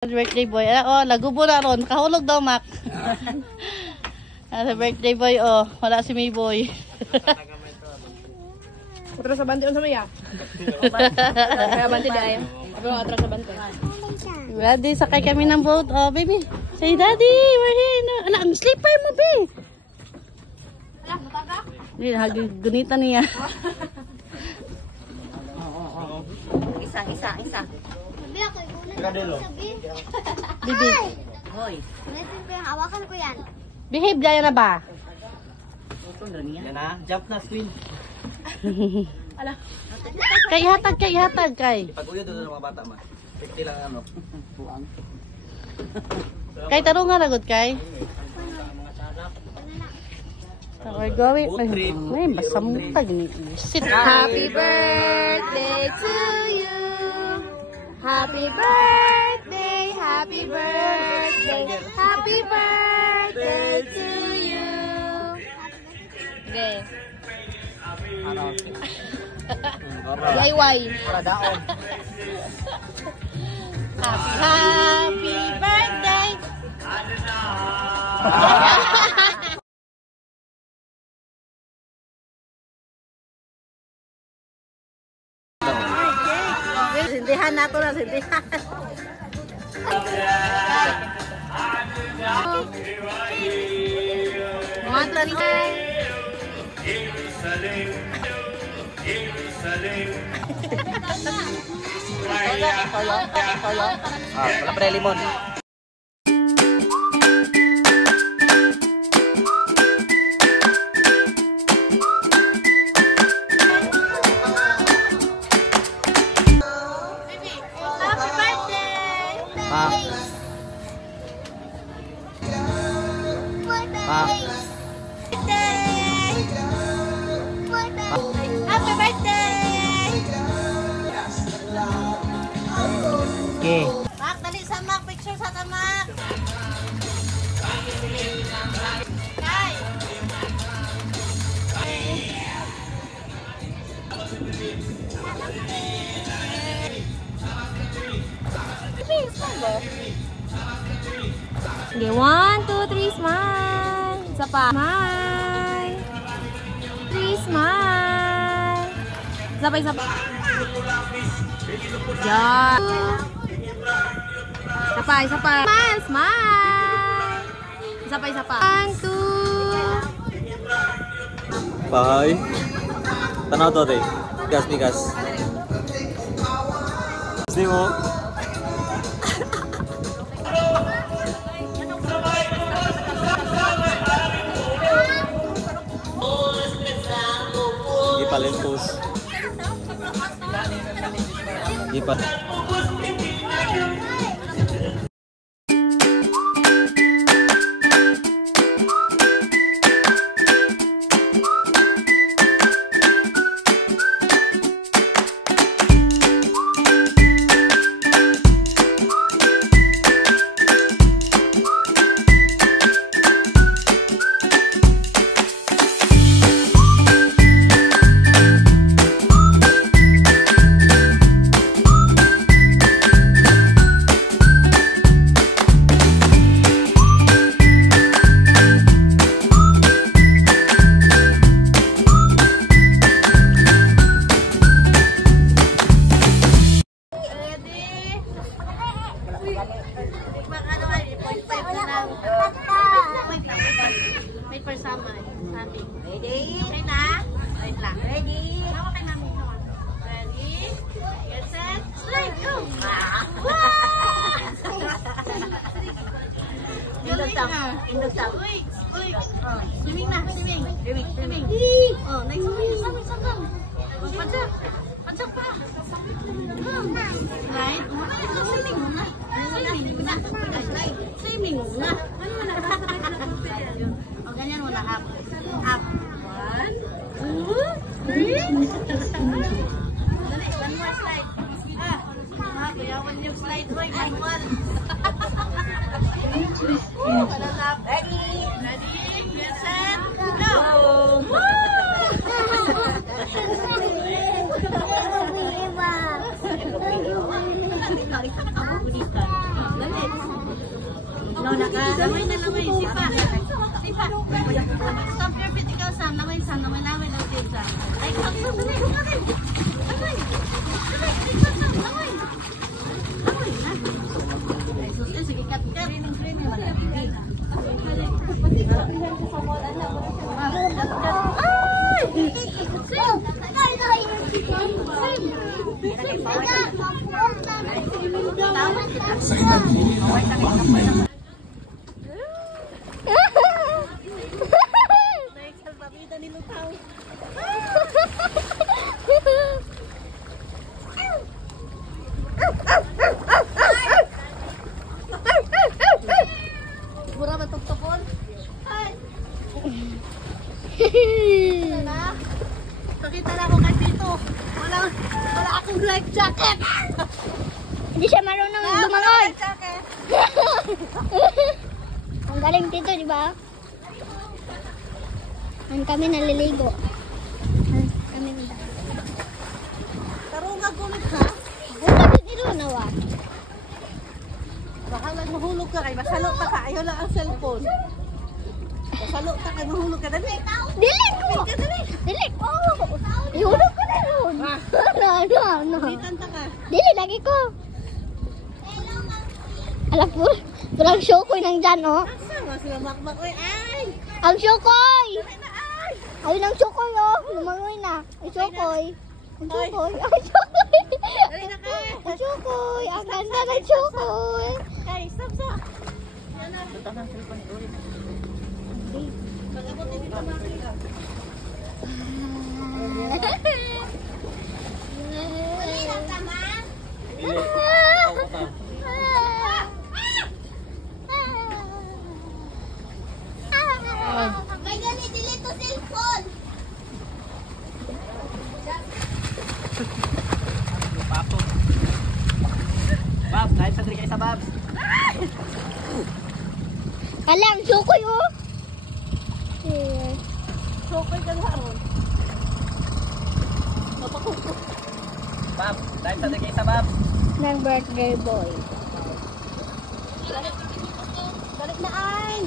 Birthday boy. Oh, lagubo na ron. Kahulog daw, Mac. Sa birthday boy, oh. Wala si May boy. Atras sa bante sa Maya. Kaya bante dahil. Sabi mo atras sa bante. Daddy, sakay kami ng boat. Oh, baby. Say, Daddy, we're here. No. Ala, ang slipper mo, baby. Ala, mataga? Hindi, gunitan niya. Isa. Bibi. Hoy. Hawakan ko yan. Behave dyan na ba? Yan na, jump na, swing. Ala. Kay hatag, kay. Pag-uyo doon ng mga bata, ma. 50 lang ano. Puang. Kay taro nga lagod, kay. We're going. Ay, basamutag ni. Sit. Happy birthday to you. Happy birthday, happy birthday, happy birthday to you. Okay. DIY. Para daon. Happy birthday. Sindihan nato na, sindihan. Toyo. Wala pa rin limon. Happy birthday! Okay. Mac, dali sa Mac. Picture sa ta, Mac. Kay! Okay, 1, 2, 3, smile. Isa pa. Smile. 3, smile. Isa pa. Yan. Isa pa. Smile, smile. Isa pa. 1, 2. Bye. Tanaw to, te. Bigas. Gusto mo? Palentos. Gipat. Wait for summer. Sabi. Ready? Okay na? Wait lang. Ready? Tama kayo namin. Ready? Get set. Slide. Go! Galing na. Wait. Swimming na. Swimming. Oh, next one. Sambang. Pansak pa. Slide. Swimming muna. Swimming muna. O, ganyan muna. Up. 1, 2, 3. Dali, one more slide. Bayawan yung slide, boy. One more. Ready, get set, go! Woo! Ikaw na ka. Lamay na lamay. Sipa. Sipa. Stop your feet. Ikaw Sam. Lamay Sam. Lamay namin ang pizza. Ay, ikaw. Lamay. Lamay. Lamay. Lamay. Sam. Lamay. Lamay na. Ay, sus. Sige, cut. Training. Wala. Mura ba tugtupon? Ay! Pakita na ako kay Tito. Wala akong life jacket. Hindi siya marunong lumangoy. Life jacket. Ang galing dito, di ba? Kami naliligo. Kami naliligo. Tarungan kulit ha. Buta dito na wa. Baka lang mahulog ka kay masalo ka ka. Ayaw lang ang cellphone. Masalo ka kay mahulog ka. Dali. Dili ko. Dili ko. Ihulog ko na yun. No. Bitan ta ka. Dili, lagi ko. Alam po, walang syokoy nang dyan, oh. Sama sila makmak. Uy, ay! Ang syokoy! Ay! Ayun ang syokoy, oh. Lumangoy na. Ang syokoy. Ang syokoy. Ang syokoy. Dali na ka. Ang syokoy. Ang ganda ng syokoy. Kay, stop. Yan na. Pag-abot din dito makita. Uli lang ka, ma? Pili. Ako ka. Kaya gani, dili to cellphone. Babs, kahit sa kayo sa Babs. Kala, ang syokoy, oh. Yes. Sokay ka laron. Babs, kahit sa kayo sa Babs. Ng birthday boy. Balik na ay!